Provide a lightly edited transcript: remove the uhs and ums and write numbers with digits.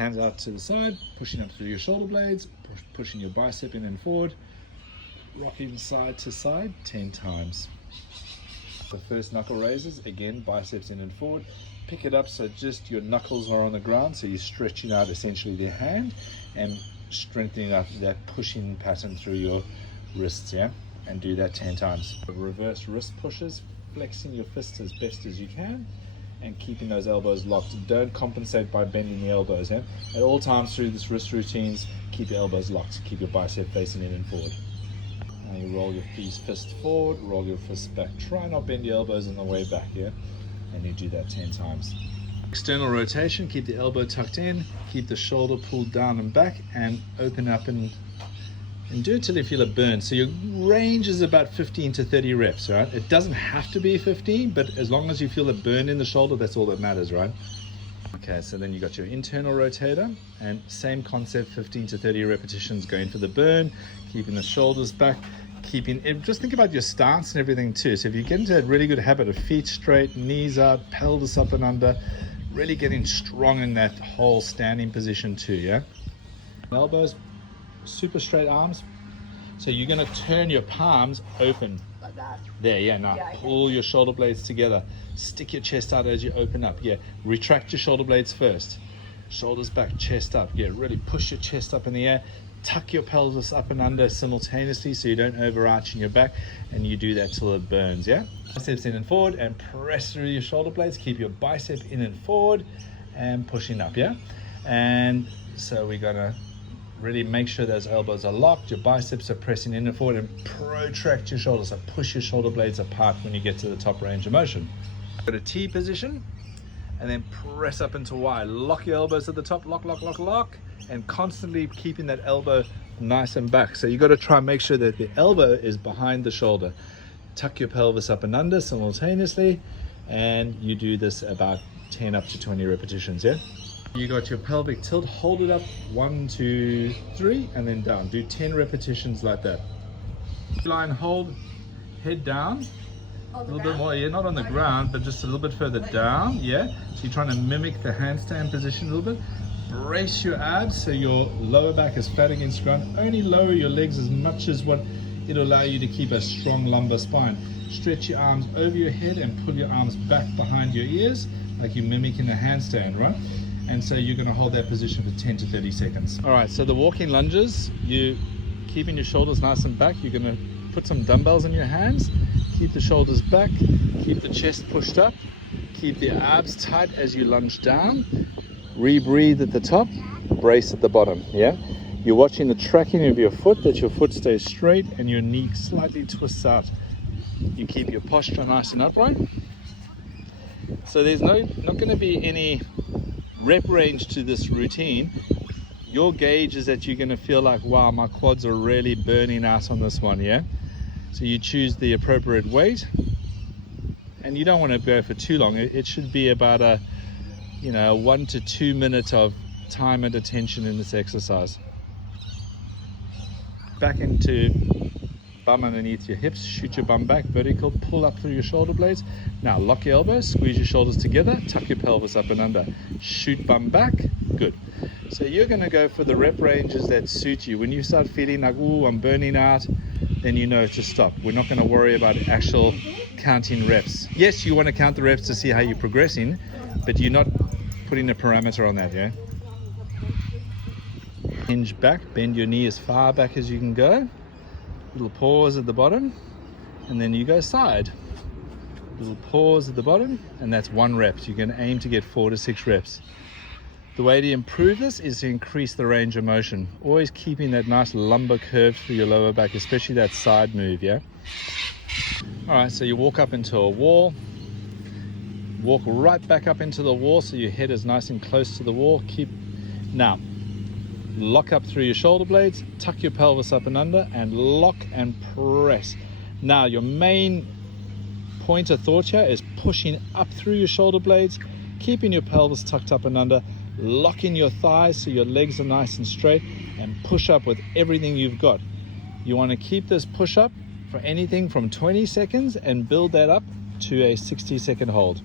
Hands out to the side, pushing up through your shoulder blades, pushing your bicep in and forward, rocking side to side 10 times. The first knuckle raises, again, biceps in and forward. Pick it up so just your knuckles are on the ground, so you're stretching out essentially the hand and strengthening up that pushing pattern through your wrists, yeah? And do that 10 times. Reverse wrist pushes, flexing your fists as best as you can and keeping those elbows locked. Don't compensate by bending the elbows, yeah? At all times through this wrist routines, keep your elbows locked, keep your bicep facing in and forward. Now you roll your fist forward, roll your fist back. Try not bend your elbows on the way back, yeah? And you do that 10 times. External rotation, keep the elbow tucked in, keep the shoulder pulled down and back, and open up and do it till you feel a burn. So your range is about 15 to 30 reps, right? It doesn't have to be 15, but as long as you feel a burn in the shoulder, that's all that matters, right? Okay, so then you got your internal rotator, and same concept, 15 to 30 repetitions, going for the burn, keeping the shoulders back, just think about your stance and everything too. So if you get into a really good habit of feet straight, knees out, pelvis up and under, really getting strong in that whole standing position too, yeah? Elbows, super straight arms. So you're gonna turn your palms open. Like that. There, yeah, now Yeah, pull your shoulder blades together. Stick your chest out as you open up, yeah. Retract your shoulder blades first. Shoulders back, chest up, yeah. Really push your chest up in the air. Tuck your pelvis up and under simultaneously so you don't overarch in your back, and you do that till it burns, yeah? Biceps in and forward and press through your shoulder blades. Keep your bicep in and forward and pushing up, yeah? And so we're gonna really make sure those elbows are locked, your biceps are pressing in and forward, and protract your shoulders. So push your shoulder blades apart when you get to the top range of motion. Go to T position and then press up into Y. Lock your elbows at the top, lock, lock, lock, lock, and constantly keeping that elbow nice and back. So you got to try and make sure that the elbow is behind the shoulder. Tuck your pelvis up and under simultaneously, and you do this about 10 up to 20 repetitions, yeah? You got your pelvic tilt, hold it up, 1, 2, 3, and then down. Do 10 repetitions like that. Line hold, head down. A little bit more, yeah, not on the ground, but just a little bit further down, yeah? So you're trying to mimic the handstand position a little bit. Brace your abs so your lower back is flat against the ground. Only lower your legs as much as what it'll allow you to keep a strong lumbar spine. Stretch your arms over your head and pull your arms back behind your ears, like you're mimicking a handstand, right? And so you're gonna hold that position for 10 to 30 seconds. All right, so the walking lunges, you keeping your shoulders nice and back. You're gonna put some dumbbells in your hands, keep the shoulders back, keep the chest pushed up, keep the abs tight as you lunge down, rebreathe at the top, brace at the bottom, yeah? You're watching the tracking of your foot, that your foot stays straight and your knee slightly twists out. You keep your posture nice and upright. So there's not gonna be any rep range to this routine. Your gauge is that you're gonna feel like, wow, my quads are really burning out on this one, yeah? So you choose the appropriate weight, and you don't want to go for too long. It should be about a 1 to 2 minutes of time and attention in this exercise. Back into bum underneath your hips, shoot your bum back, vertical, pull up through your shoulder blades. Now lock your elbows, squeeze your shoulders together, tuck your pelvis up and under, shoot bum back, good. So you're going to go for the rep ranges that suit you. When you start feeling like, ooh, I'm burning out, then you know to stop. We're not going to worry about actual counting reps. Yes, you want to count the reps to see how you're progressing, but you're not putting a parameter on that, yeah? Hinge back, bend your knee as far back as you can go. Little pause at the bottom, and then you go side. Little pause at the bottom, and that's 1 rep. So you're going to aim to get 4 to 6 reps. The way to improve this is to increase the range of motion. Always keeping that nice lumbar curve through your lower back, especially that side move, yeah? All right, so you walk up into a wall, walk right back up into the wall so your head is nice and close to the wall. Now, lock up through your shoulder blades, tuck your pelvis up and under, and lock and press. Now, your main point of thought here is pushing up through your shoulder blades, keeping your pelvis tucked up and under, lock in your thighs so your legs are nice and straight, and push up with everything you've got. You want to keep this push up for anything from 20 seconds and build that up to a 60-second hold.